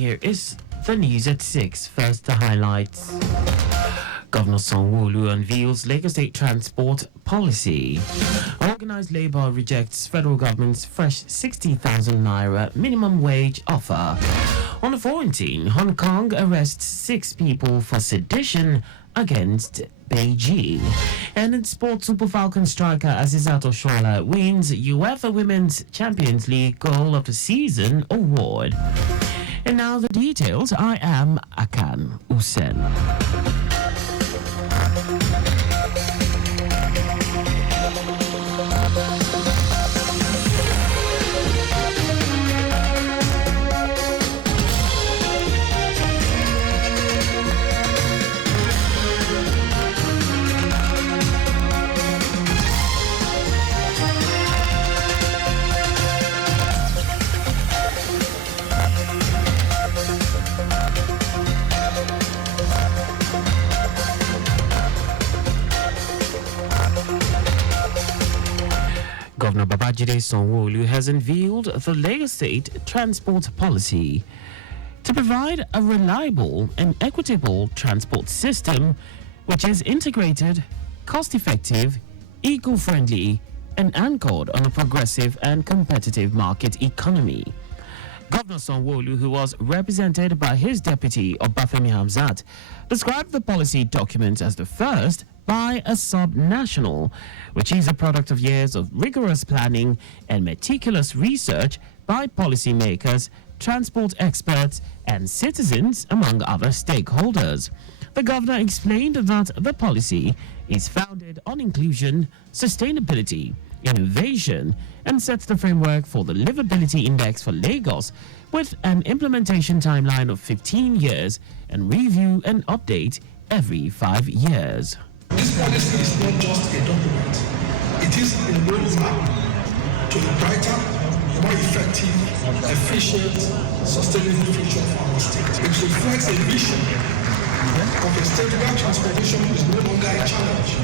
Here is the news at 6. First, the highlights. Governor Sanwo-Olu unveils Lagos State transport policy. Organized Labour rejects federal government's fresh 60,000 naira minimum wage offer. On the 14th, Hong Kong arrests 6 people for sedition against Beijing. And in sports, Super Falcons striker Azizat Oshoala wins UEFA Women's Champions League Goal of the Season award. And now the details. I am Akan Usen. Governor Babajide Sanwo-Olu has unveiled the Lagos State transport policy to provide a reliable and equitable transport system which is integrated, cost-effective, eco-friendly, and anchored on a progressive and competitive market economy. Governor Sanwo-Olu, who was represented by his deputy Obafemi Hamzat, described the policy document as the first by a sub-national, which is a product of years of rigorous planning and meticulous research by policymakers, transport experts, and citizens, among other stakeholders. The governor explained that the policy is founded on inclusion, sustainability, innovation, and sets the framework for the Livability Index for Lagos with an implementation timeline of 15 years and review and update every 5 years. This policy is not just a document. It is a roadmap to a brighter, more effective, efficient, sustainable future for our state. It reflects a vision of a state where transportation is no longer a challenge,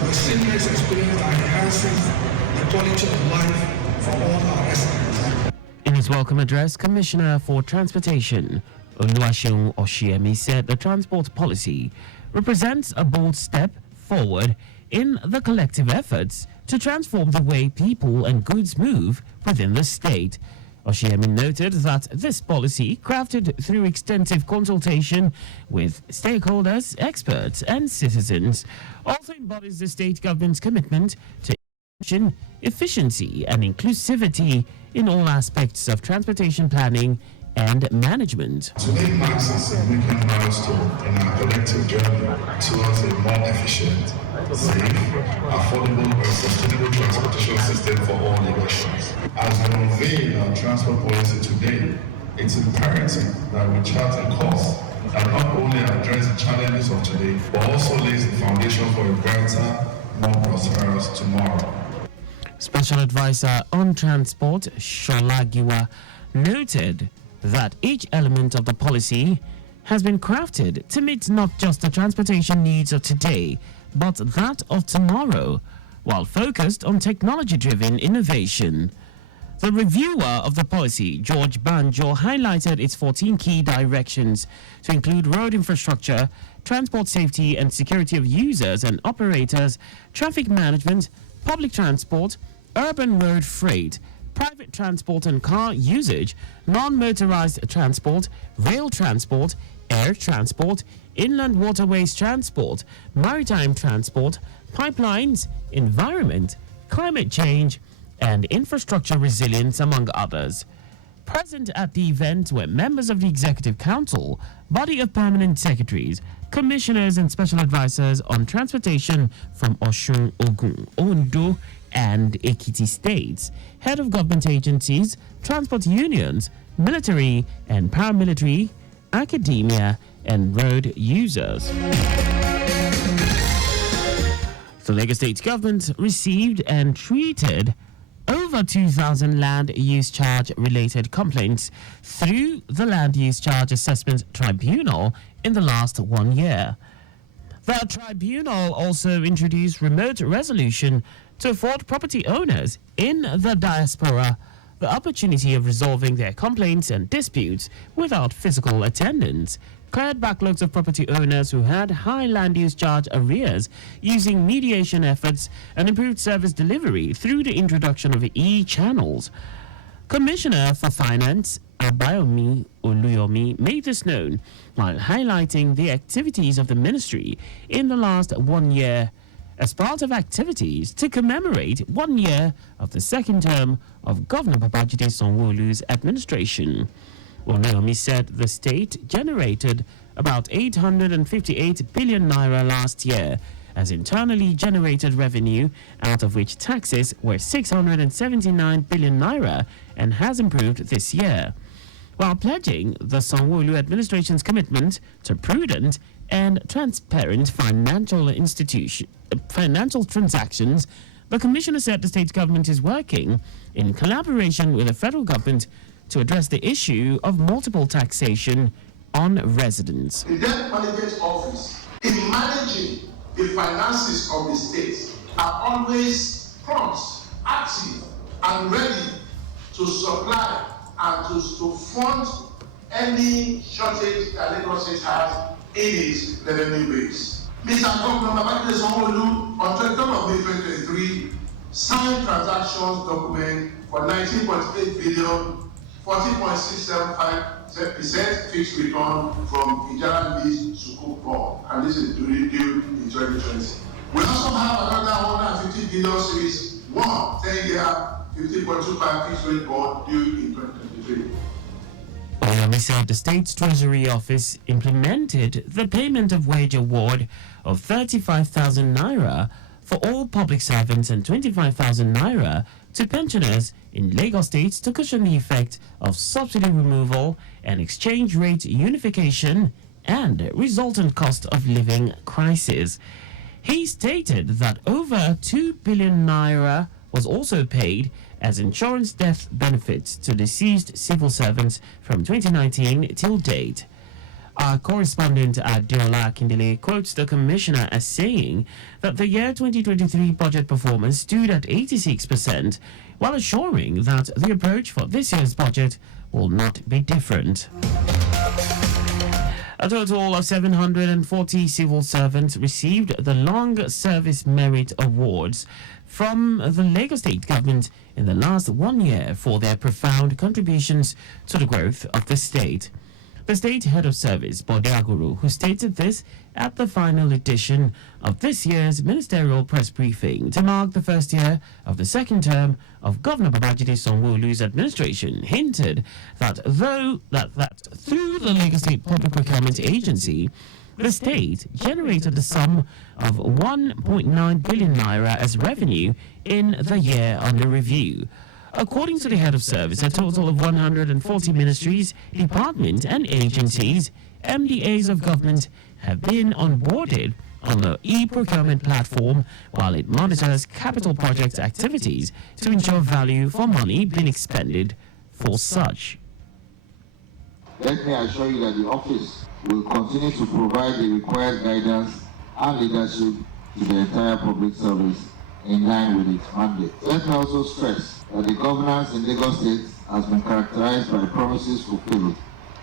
but a seamless experience that enhances the quality of life for all our residents. In his welcome address, Commissioner for Transportation Oluwaseun Oshiemi said the transport policy represents a bold step forward in the collective efforts to transform the way people and goods move within the state. Oshiemi noted that this policy, crafted through extensive consultation with stakeholders, experts, and citizens, also embodies the state government's commitment to efficiency and inclusivity in all aspects of transportation planning and management. Today marks a significant milestone in our collective journey towards a more efficient, safe, affordable, and sustainable transportation system for all Lagosians. As we unveil our transport policy today, it's imperative that we chart a course that not only addresses the challenges of today, but also lays the foundation for a brighter, more prosperous tomorrow. Special Advisor on Transport, Shola Giwa, noted that each element of the policy has been crafted to meet not just the transportation needs of today, but that of tomorrow, while focused on technology-driven innovation. The reviewer of the policy, George Banjo, highlighted its 14 key directions to include road infrastructure, transport safety and security of users and operators, traffic management, public transport, urban road freight, private transport and car usage, non-motorized transport, rail transport, air transport, inland waterways transport, maritime transport, pipelines, environment, climate change, and infrastructure resilience, among others. Present at the event were members of the Executive Council, body of permanent secretaries, commissioners and special advisors on transportation from Osun, Ogun, Ondo, and Ekiti states, head of government agencies, transport unions, military and paramilitary, academia, and road users. The Lagos State government received and treated over 2,000 land use charge related complaints through the Land Use Charge Assessment Tribunal in the last 1 year. The tribunal also introduced remote resolution to afford property owners in the diaspora the opportunity of resolving their complaints and disputes without physical attendance, cleared backlogs of property owners who had high land use charge arrears using mediation efforts, and improved service delivery through the introduction of e-channels. Commissioner for Finance Abayomi Oluyomi made this known while highlighting the activities of the ministry in the last 1 year as part of activities to commemorate 1 year of the second term of Governor Babajide Sanwo-Olu's administration. Oluyomi said the state generated about 858 billion naira last year as internally generated revenue, out of which taxes were 679 billion naira, and has improved this year, while pledging the Sanwo-Olu administration's commitment to prudent and transparent financial transactions. The commissioner said the state government is working in collaboration with the federal government to address the issue of multiple taxation on residents. The Debt Management Office, in managing the finances of the state, are always prompt, active, and ready to supply and to fund any shortage that Lagos State has in its revenue base. Mr. Governor Babajide Sanwo-Olu on 23rd of May 2023 signed transactions document for 19.8 billion, 14.675% fixed return from Ijara Lease Sukuk bond, and this is due in 2020. We also have another 150 billion series 1 10-year 50.25 fixed rate bond due in 2023. Oyemi said the state's Treasury Office implemented the payment of wage award of 35,000 naira for all public servants and 25,000 naira to pensioners in Lagos State to cushion the effect of subsidy removal and exchange rate unification and resultant cost of living crisis. He stated that over 2 billion naira was also paid as insurance death benefits to deceased civil servants from 2019 till date. Our correspondent Adeola Akindele quotes the commissioner as saying that the year 2023 budget performance stood at 86%, while assuring that the approach for this year's budget will not be different. A total of 740 civil servants received the Long Service Merit Awards from the Lagos State government in the last 1 year for their profound contributions to the growth of the state. The state head of service, Bode Aguru, who stated this at the final edition of this year's ministerial press briefing to mark the first year of the second term of Governor Babajide Sanwo-Olu's administration, hinted that through the Lagos State Public Procurement Agency, the state generated the sum of 1.9 billion naira as revenue in the year under review. According to the head of service, a total of 140 ministries, departments, and agencies, MDAs of government, have been onboarded on the e-procurement platform while it monitors capital project activities to ensure value for money being expended for such. Let me assure you that the office will continue to provide the required guidance and leadership to the entire public service in line with its mandate. Let me also stress that the governance in Lagos State has been characterized by promises fulfilled,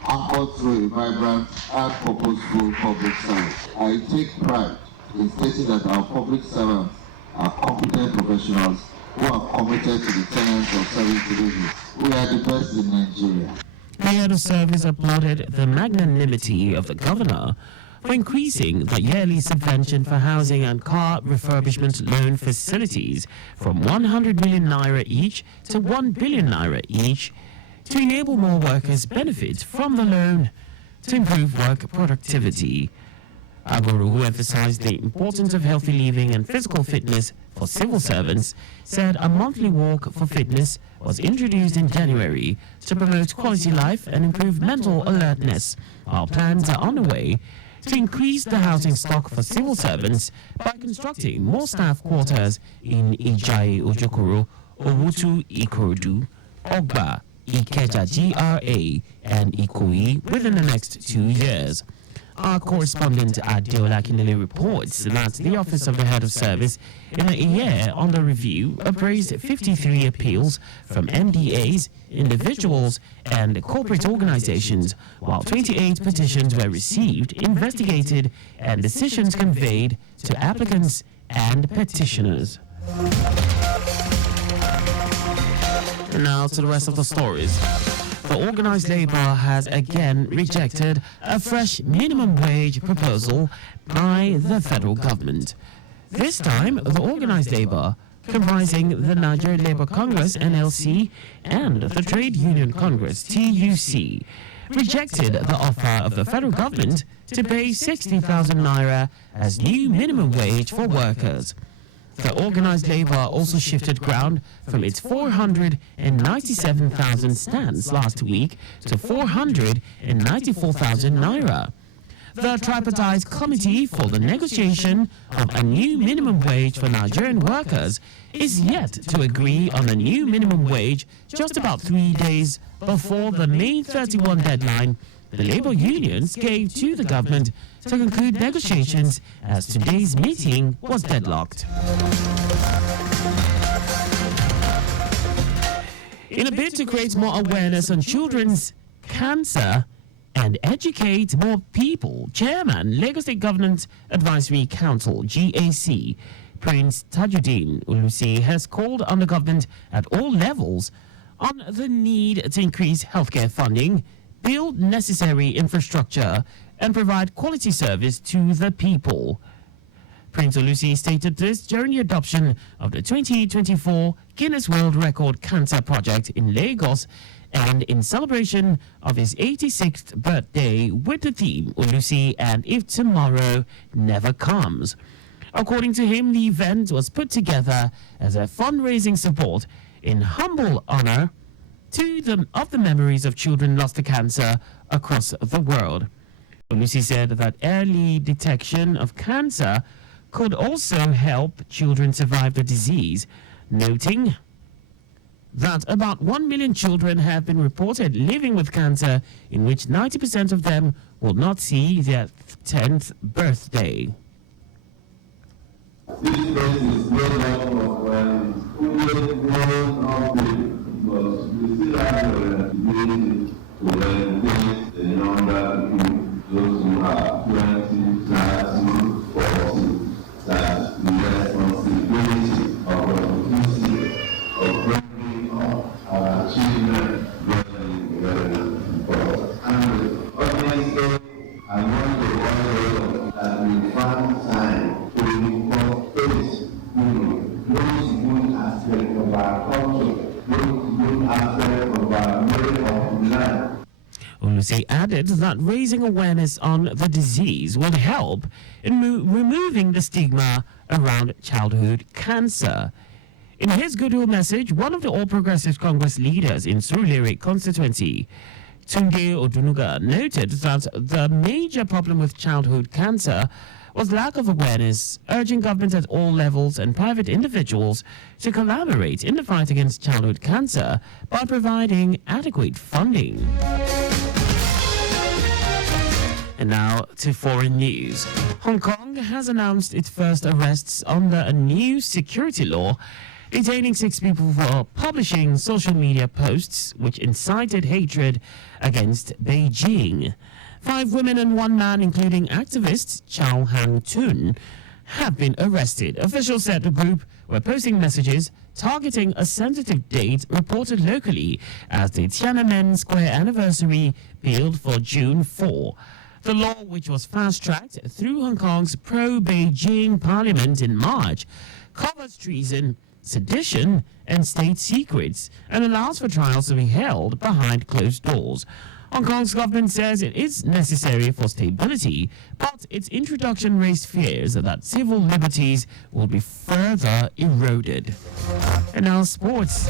anchored through a vibrant and purposeful public service. I take pride in stating that our public servants are competent professionals who are committed to the tenets of service delivery. We are the best in Nigeria. The head of service applauded the magnanimity of the governor for increasing the yearly subvention for housing and car refurbishment loan facilities from 100 million naira each to 1 billion naira each to enable more workers benefit from the loan to improve work productivity. Aguru, who emphasized the importance of healthy living and physical fitness for civil servants, said a monthly walk for fitness was introduced in January to promote quality life and improve mental alertness, while plans are underway to increase the housing stock for civil servants by constructing more staff quarters in Ijayi Ojokoro, Owutu Ikorodu, Ogba, Ikeja GRA, and Ikoyi within the next 2 years. Our correspondent Adeola Kinele reports that the Office of the Head of Service in a year under review appraised 53 appeals from MDAs, individuals and corporate organizations, while 28 petitions were received, investigated and decisions conveyed to applicants and petitioners. And now to the rest of the stories. The organised labour has again rejected a fresh minimum wage proposal by the federal government. This time, the organised labour, comprising the Nigerian Labour Congress (NLC) and the Trade Union Congress (TUC), rejected the offer of the federal government to pay 60,000 naira as new minimum wage for workers. The organised labour also shifted ground from its 497,000 stance last week to 494,000 naira. The tripartite committee for the negotiation of a new minimum wage for Nigerian workers is yet to agree on a new minimum wage just about 3 days before the May 31 deadline the labour unions gave to the government to conclude negotiations, as today's meeting was deadlocked. In a bid to create more awareness on children's cancer and educate more people, Chairman, Lagos State Government Advisory Council (GAC), Prince Tajuddin Ulusi, has called on the government at all levels on the need to increase healthcare funding, build necessary infrastructure, and provide quality service to the people. Prince Ulusi stated this during the adoption of the 2024 Guinness World Record Cancer Project in Lagos and in celebration of his 86th birthday with the theme Ulusi and If Tomorrow Never Comes. According to him, the event was put together as a fundraising support in humble honor of the memories of children lost to cancer across the world. Ulusi said that early detection of cancer could also help children survive the disease, noting that about 1 million children have been reported living with cancer, in which 90% of them will not see their 10th birthday. This place is no longer when but we still have the ability to engage the younger people, those who are 20, 30, 40, that the responsibility of producing, of bringing up our children very, very important. And obviously, I want to also that we find time to incorporate, those good aspects of our culture, Ulusi added that raising awareness on the disease would help in removing the stigma around childhood cancer. In his goodwill message, one of the All Progressives Congress leaders in Surulere constituency, Tunde Odunuga, noted that the major problem with childhood cancer was lack of awareness, urging government at all levels and private individuals to collaborate in the fight against childhood cancer by providing adequate funding. And now to foreign news. Hong Kong has announced its first arrests under a new security law, detaining 6 people for publishing social media posts which incited hatred against Beijing. 5 women and 1 man, including activist Chow Han Tun, have been arrested. Officials said the group were posting messages targeting a sensitive date reported locally as the Tiananmen Square anniversary billed for June 4. The law, which was fast-tracked through Hong Kong's pro-Beijing parliament in March, covers treason, sedition, and state secrets, and allows for trials to be held behind closed doors. Hong Kong's government says it is necessary for stability, but its introduction raised fears that civil liberties will be further eroded. And now sports.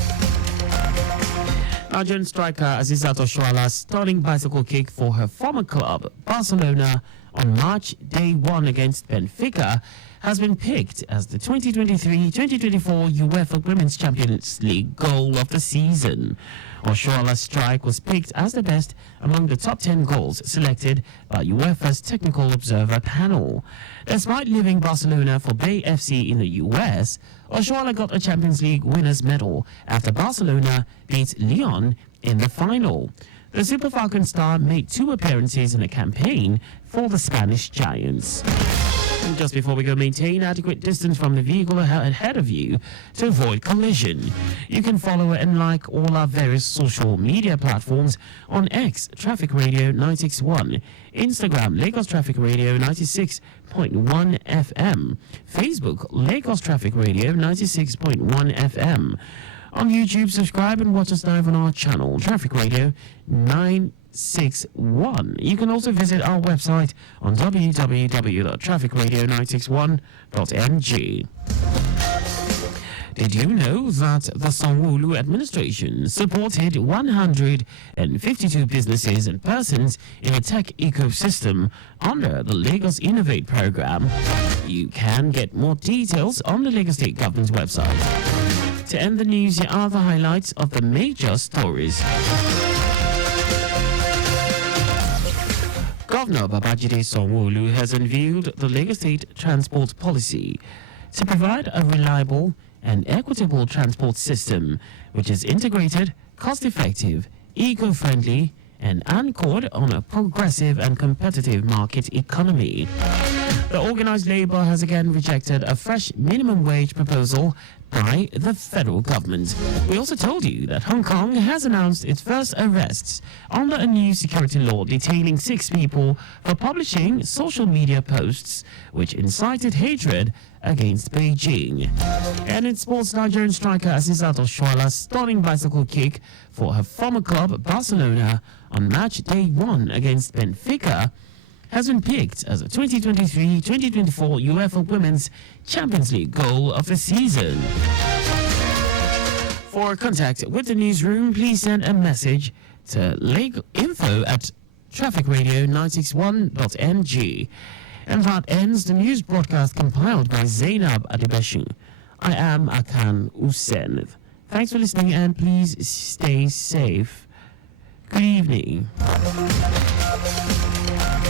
Nigerian striker Azizat Oshoala's stunning bicycle kick for her former club, Barcelona, on March Day 1 against Benfica has been picked as the 2023-2024 UEFA Women's Champions League goal of the season. Oshoala's strike was picked as the best among the top 10 goals selected by UEFA's Technical Observer panel. Despite leaving Barcelona for Bay FC in the US, Oshoala got a Champions League winners' medal after Barcelona beat Lyon in the final. The Super Falcon star made 2 appearances in a campaign for the Spanish Giants. And just before we go, maintain adequate distance from the vehicle ahead of you to avoid collision. You can follow and like all our various social media platforms on X, Traffic Radio 961, Instagram, Lagos Traffic Radio 96.1 FM, Facebook, Lagos Traffic Radio 96.1 FM. On YouTube, subscribe and watch us live on our channel, Traffic Radio 961. You can also visit our website on www.trafficradio961.ng. Did you know that the Sanwo-Olu administration supported 152 businesses and persons in a tech ecosystem under the Lagos Innovate program? You can get more details on the Lagos State Government's website. To end the news, here are the highlights of the major stories. Governor Babajide Sanwo-Olu has unveiled the Lagos State Transport Policy to provide a reliable and equitable transport system which is integrated, cost-effective, eco-friendly, and anchored on a progressive and competitive market economy. The organized labor has again rejected a fresh minimum wage proposal by the federal government. We also told you that Hong Kong has announced its first arrests under a new security law detaining 6 people for publishing social media posts which incited hatred against Beijing. And in sports, Nigerian striker Asisat Oshoala's stunning bicycle kick for her former club Barcelona on match day 1 against Benfica has been picked as a 2023-2024 UEFA Women's Champions League goal of the season. For contact with the newsroom, please send a message to info@trafficradio961.ng. And that ends the news broadcast compiled by Zainab Adibeshu. I am Akan Usen. Thanks for listening and please stay safe. Good evening.